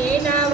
Hey.